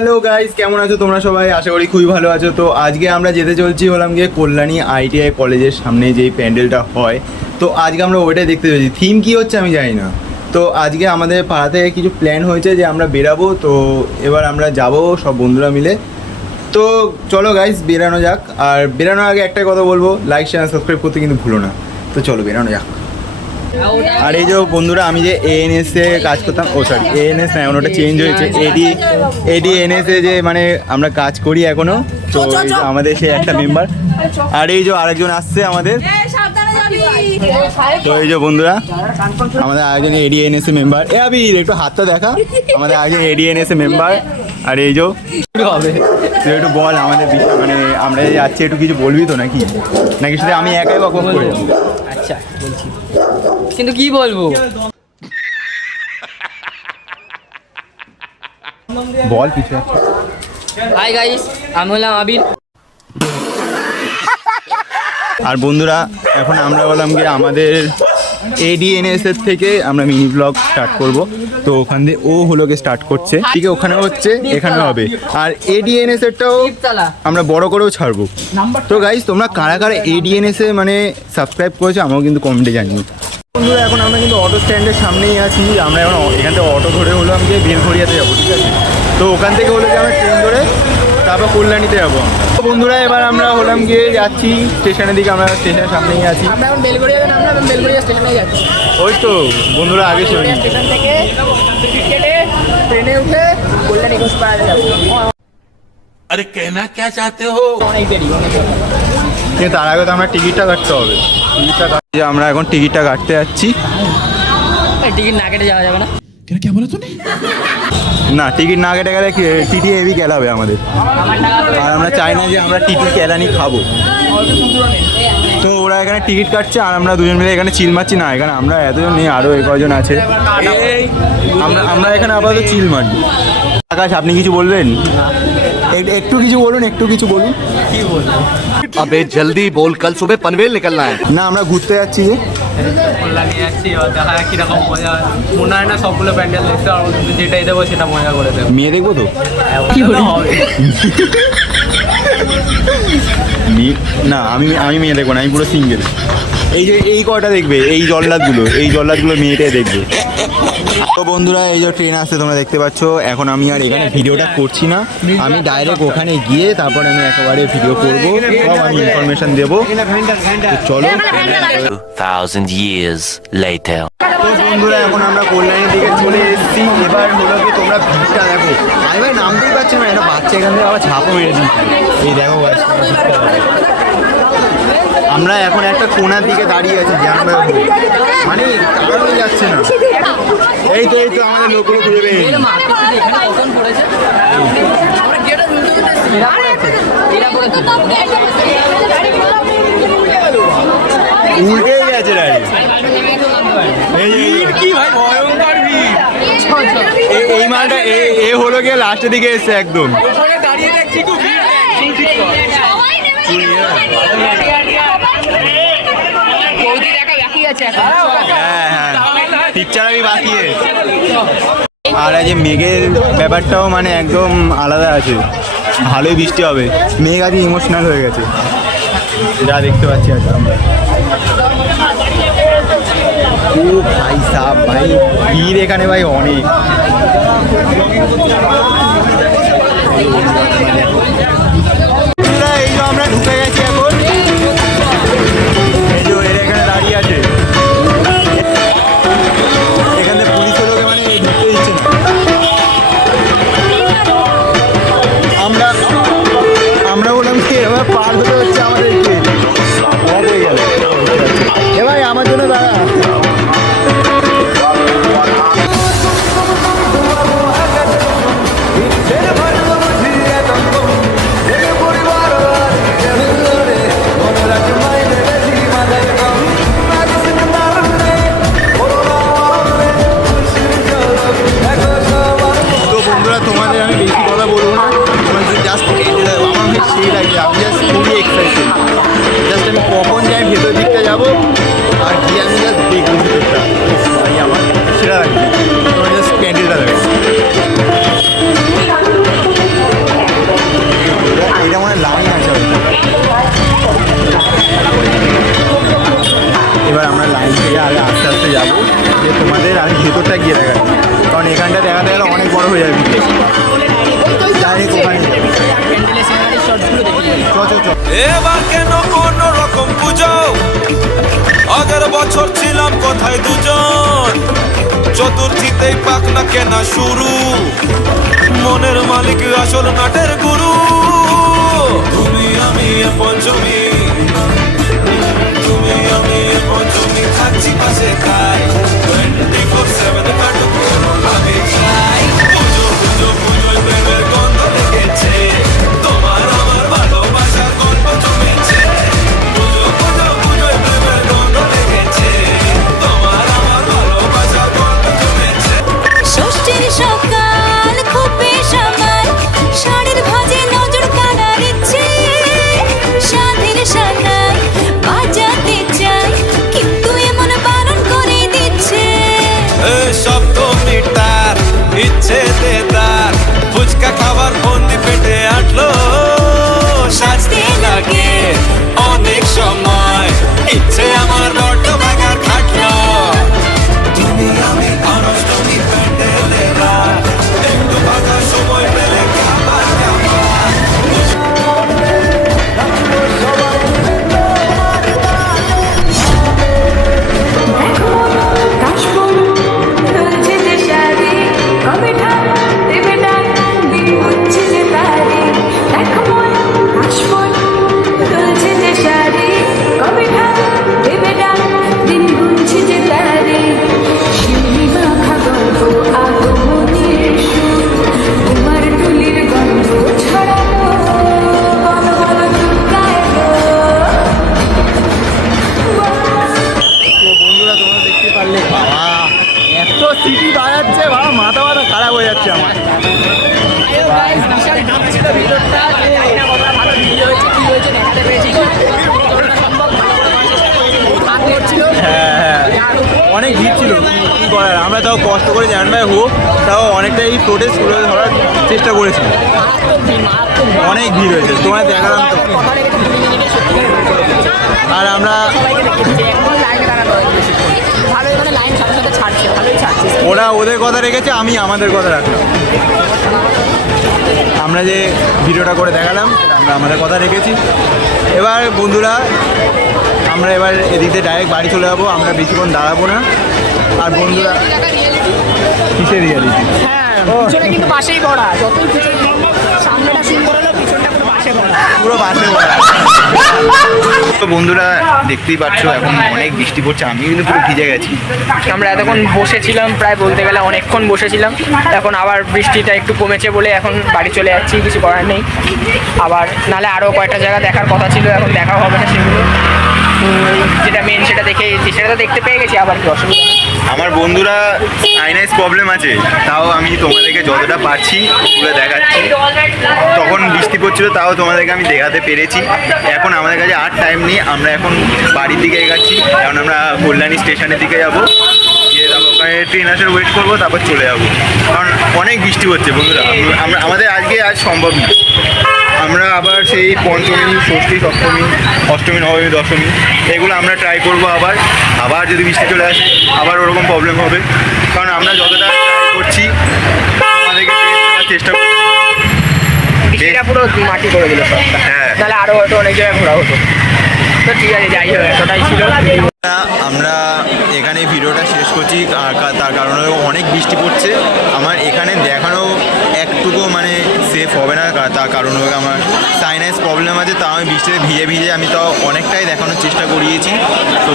Hello guys, কেমন আছো তোমরা সবাই? আশা করি খুবই ভালো আছো। তো আজকে আমরা যেতে চলছি হলাম গিয়ে কল্যাণী ITI কলেজের সামনে যেই প্যান্ডেলটা হয়, তো আজকে আমরা ওইটাই দেখতে চলছি। থিম কী হচ্ছে আমি জানি না। তো আজকে আমাদের পাড়া থেকে কিছু প্ল্যান হয়েছে যে আমরা বেরাবো, তো এবার আমরা যাব সব বন্ধুরা মিলে। তো চলো গাইস বেরানো যাক। আর বেরানোর আগে একটাই কথা বলবো, লাইক শেয়ার সাবস্ক্রাইব করতে কিন্তু ভুলো না। তো চলো বেরানো যাক। আর এই যে বন্ধুরা, আমি যে ANS এ কাজ করতাম, সরি ANS না, এখন ওটা চেঞ্জ হয়েছে, ADNS এ যে মানে আমরা কাজ করি এখনো। তো এই যে আমাদের সেই একটা মেম্বার, আর এই যে আরেকজন আসছে আমাদের। তো এই যে বন্ধুরা, আমাদের আরেকজন ADNS এ মেম্বার। আবির একটু হাতটা দেখা, আমাদের আরেকজন ADNS এ মেম্বার। আর এই যে হবে, তুই একটু বল আমাদের মানে আমরা যে যাচ্ছি একটু কিছু বলবি তো নাকি শুধু আমি একাই বক করে যাবো? আচ্ছা বলছি, কিন্তু কি বলবো বল কিছু। হাই গাইস, আমি হলাম আবির। আর বন্ধুরা, এখন আমরা বললাম যে আমাদের ADNS এর থেকে আমরা মিনি ব্লগ স্টার্ট করব। তো ওখান দিয়ে ও হলো গিয়ে স্টার্ট করছে, ঠিক আছে? ওখানে হচ্ছে, এখানে হবে। আর ADNS এরটাও আমরা বড় করেও ছাড়বো। তো গাইস, তোমরা কারা কারা ADNS এ মানে সাবস্ক্রাইব করেছো আমাকে কিন্তু কমেন্টে জানিও। বন্ধুরা, এখন আমরা কিন্তু অটো স্ট্যান্ডের সামনেই আছি। আমরা এখন এখান থেকে অটো ধরে হলাম গিয়ে বেলঘড়িয়াতে যাবো, ঠিক আছে? তো ওখান থেকে হলো গিয়ে আমরা ট্রেন ধরে তারপর কল্যাণীতে যাবো। তো বন্ধুরা, এবার আমরা হলাম গিয়ে যাচ্ছি স্টেশনের দিকে। আমরা স্টেশনের সামনেই আছি। আমরা এখন বেলগড়িয়াতে নামলাম, এখন বেলগড়িয়া স্টেশনে যাচ্ছি। ওই তো বন্ধুরা, আগে শুনি স্টেশন থেকে টিকিট কেটে ট্রেনে উঠে কল্যাণী ঘোষ পাড়াতে যাবো। अरे कहना क्या चाहते हो? অনেক দেরি, অনেক দেরি। কিন্তু তার আগে তো আমরা টিকিটটা কাটতে হবে। আমরা এখন টিকিটটা কাটতে যাচ্ছি। টিকিট না কেটে যাওয়া যাবে না। क्या बोला तूने? না, টিকিট না কেটে গেলে TT হেভি খেলাবে আমাদের। আর আমরা চাই না যে আমরা TT কেলানি খাবো। তো ওরা এখানে টিকিট কাটছে আর আমরা দুজন মিলে এখানে চিল মারছি। না, এখানে আমরা এতজন নেই, আরও কয়জন আছে। আমরা এখানে আপাতত চিল মারবো। আকাশ, আপনি কিছু বলবেন? একটু কিছু বলুন, একটু কিছু বলুন। কি বলবো? अबे जल्दी बोल, कल सुबह पनवेल निकलना है। না, আমরা ঘুরতে যাচ্ছি যে কল্যাণী যাচ্ছি, দেখা যাক কিরকম মজা হয়। মনে হয় না সবগুলো প্যান্ডেল দেখতে পারবো, কিন্তু যেটাই দেবো সেটা মজা করে দেবো। মেয়ে দেখবো তো? কি হবে? না, আমি মেয়ে দেখবো না, আমি পুরো সিঙ্গেল। এই যে এই কয়টা দেখবে, এই জল্লাদগুলো মেয়েটাই দেখবে। তো বন্ধুরা, এই যে ট্রেন আসছে তোমরা দেখতে পাচ্ছ। এখন আমি আর এখানে ভিডিওটা করছি না, আমি ডাইরেক্ট ওখানে গিয়ে তারপরে আমি একেবারে ভিডিও করবো, সব আমি ইনফরমেশন দেবো। তো চলো। 2000 years later. তো বন্ধুরা, এখন আমরা কল্যাণীর দিকে চলে এসেছি। এবার হলো কি, তোমরা ভিড়টা দেখো। আমি ভাই নামতেই পারছি না, একটা বাচ্চা এখান থেকে আবার ঝাঁপও মেরে দিচ্ছি। এই দেখো ভাই, আমরা এখন একটা কোণার দিকে দাঁড়িয়ে আছি, আমরা মানে কারণে যাচ্ছে না। এই তো আমাদের লোকগুলো খুঁজে পেয়ে উল্টে গেছে এই মালটা এ হলো গিয়ে লাস্টের দিকে এসছে একদম। হ্যাঁ, পিকচার আমি বাকি। আর এই যে মেঘের ব্যাপারটাও মানে একদম আলাদা আছে, ভালোই বৃষ্টি হবে। মেঘ আজ ইমোশনাল হয়ে গেছে, যা দেখতে পাচ্ছি আজ আমরা। ও ভাই সাব, ভাই ভিড় এখানে ভাই অনেক। এই যে আমরা ঢুকে গেছি এখন, এই যে এরা এখানে দাঁড়িয়ে আছে। এখানে পুলিশ লোকে মানে ঢুকতে দিচ্ছে না। আমরা বললাম কি এবার পার হতে হচ্ছে আমাদেরকে। হয়ে গেল এ ভাই, আমার জন্য দাঁড়া। কোথায় দুজন, চতুর্থীতেই পাক না কেনা শুরু, মনের মালিক আসল নাটের গুরু। তুমি আমি এ পঞ্চমী, তুমি আমি এ পঞ্চমী, থাকছি পাশে তাই 24/7 কাটুক আমি চাই। পুজো পুজো পুজোয় প্রেমের গন্ধ লেগেছে, তোমার আমার ভালোবাসার গল্প জমেছে। পুজো পুজো পুজোয় প্রেমের গন্ধ লেগেছে, তোমার আমার ভালোবাসার গল্প জমেছে। ষষ্ঠীর সকাল খুব বেশ আমার, শাড়ির ভাঁজে নজর কানার ইচ্ছে, স্বাধীন সানাই বাজাতে চাই, কিন্তু এমন বারণ করে দিচ্ছে। সপ্তমীটার ইচ্ছে দেদার, ফুচকা খাবার বন্দি পেটে আটলো, সাজতে লাগে অনেক সময়, ইচ্ছে আমার বড্ড ভাগা খাটলো। তুমি আমি অষ্টমী প্যান্ডেলে রাত, একটু ভাগা সময় পেলে খাবার খাবার। কাশফুল তুলছে যে শাড়ি, কবে ঠাক দেবে ডাক, দিন হচ্ছে যে তারি। দেখো মন কাশফুল তুলছে যে শাড়ি, কবে ঠাক দেবে ডাক, দিন হচ্ছে যে তারি। শিউলি মাখা গল্প আগমনের সুর, তোমার টুলির গন্ধ ছড়ানো, বল বল চুপকায় গো। তো বন্ধুরা তোমরা দেখতে পারলে বাবা এত সিটি বাজাচ্ছে, বাবা মাথা মাথা খারাপ হয়ে যাচ্ছে আমার। বিশাল ভিড় ছিল ভিতরটা, জানি না কতটা ভালো ভিডিও হয়েছে, কি হয়েছে দেখাতে পেরেছি। যতটা সম্ভব ভালো করে করার চেষ্টা করেছি, বহুত হাত করছিল। হ্যাঁ অনেক ভিড় ছিল, কী করার, আমরা তাও কষ্ট করে জান ভাই হোক তাও অনেকটাই প্রোটেস্ট করে ধরার চেষ্টা করেছি। মারাত্মক ভিড়, মারাত্মক ভিড়। অনেক ভিড় হয়েছে, তোমার দেখালাম তো। কথা লেগেছে 20 মিনিটে, সত্যিকার আর আমরা সবাইকে দেখতে দিচ্ছে, এখন লাইনে দাঁড়ানো হয়েছে বেশিক্ষণ। ভালো এখানে লাইন সাথে সাথে ছাড়ছে, ভালোই ছাড়ছে। ওরা ওদের কথা রেখেছে, আমি আমাদের কথা রাখলাম। আমরা যে ভিডিওটা করে দেখালাম আমরা আমাদের কথা রেখেছি। এবার বন্ধুরা আমরা এবার এদিক দিয়ে ডাইরেক্ট বাড়ি চলে যাবো, আমরা বেশিক্ষণ দাঁড়াবো না। আর বন্ধুরা কিসের রিয়ালিটি, হ্যাঁ, পিছনে কিন্তু বাসেই ভরা, যতই পিছনে সামনেটা সুন্দর হলো, পিছনটা পুরো বাসে ভরা। পুরো বাসে তো বন্ধুরা দেখতেই পাচ্ছ এখন অনেক বৃষ্টি পড়ছে, আমি কিন্তু পুরো ভিজে গেছি। আমরা এতক্ষণ বসেছিলাম, প্রায় বলতে গেলে অনেকক্ষণ বসেছিলাম, এখন আবার বৃষ্টিটা একটু কমেছে বলে এখন বাড়ি চলে যাচ্ছি, কিছু করার নেই। আবার নালে আরও কয়েকটা জায়গা দেখার কথা ছিল, এখন দেখাও হবে না সেগুলো। যেটা মেন সেটা দেখে, সেটা তো দেখতে পেয়ে গেছি, আবার কি অসুবিধা নেই। আমার বন্ধুরা সাইনাস প্রবলেম আছে, তাও আমি তোমাদেরকে যতটা পারছি পুরো দেখাচ্ছি। তখন বৃষ্টি পড়ছিল, তাও তোমাদেরকে আমি দেখাতে পেরেছি। এখন আমাদের কাছে আর টাইম নেই, আমরা এখন বাড়ির দিকে এগাচ্ছি। এখন আমরা কল্যাণী স্টেশনের দিকে যাবো, গিয়ে তারপর ওখানে ট্রেন আসার ওয়েট করবো, তারপর চলে যাবো। কারণ অনেক বৃষ্টি হচ্ছে বন্ধুরা, আমাদের আজ সম্ভব না। আমরা আবার সেই পঞ্চমী, ষষ্ঠী, সপ্তমী, অষ্টমী, নবমী, দশমী এগুলো আমরা ট্রাই করবো। আবার যদি বৃষ্টি চলে আসে আবার ওরকম প্রবলেম হবে। কারণ আমরা যতটা ট্রাই করছি আমাদেরকে চেষ্টা করছি। বৃষ্টিটা পুরো মাটি করে দিল সবটা, হ্যাঁ। তাহলে আরও হয়তো অনেক জায়গায় ঘোরা হতো। তো ঠিক আছে, যাই হোক, এতটাই ছিল। আমরা এখানে ভিডিওটা শেষ করছি, তার কারণে অনেক বৃষ্টি পড়ছে। আমার এখানে দেখানো একটুকু মানে সেফ হবে না, তার কারণ হলো আমার সাইনাস প্রবলেম আছে। তাও আমি বৃষ্টিতে ভিজে আমি তাও অনেকটাই দেখানোর চেষ্টা করিয়েছি। তো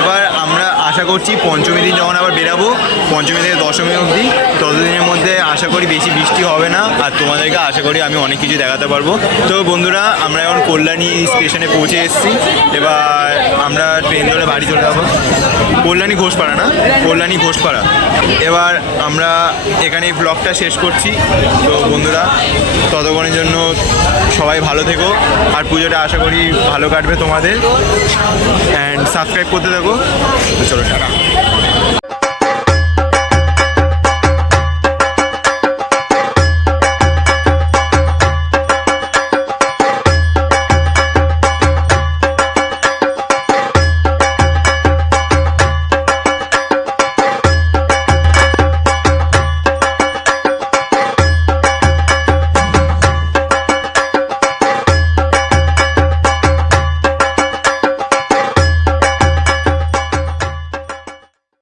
এবার আমরা আশা করছি পঞ্চমী দিন যখন আবার বেরাবো, পঞ্চমী থেকে দশমী অবধি, ততদিনের মধ্যে আশা করি বেশি বৃষ্টি হবে না। আর তোমাদেরকে আশা করি আমি অনেক কিছু দেখাতে পারবো। তো বন্ধুরা আমরা এখন কল্যাণী স্টেশনে পৌঁছে এসেছি, এবার আমরা ট্রেন ধরে বাড়ি চলে যাবো। কল্যাণী ঘোষপাড়া না, কল্যাণী ঘোষপাড়া। এবার আমরা এখানে এই ব্লগটা শেষ করছি। তো বন্ধুরা ততক্ষণের জন্য সবাই ভালো থেকো, আর পুজোটা আশা করি ভালো কাটবে তোমাদের। অ্যান্ড সাবস্ক্রাইব করতে থাকো। তো চলো টাটা।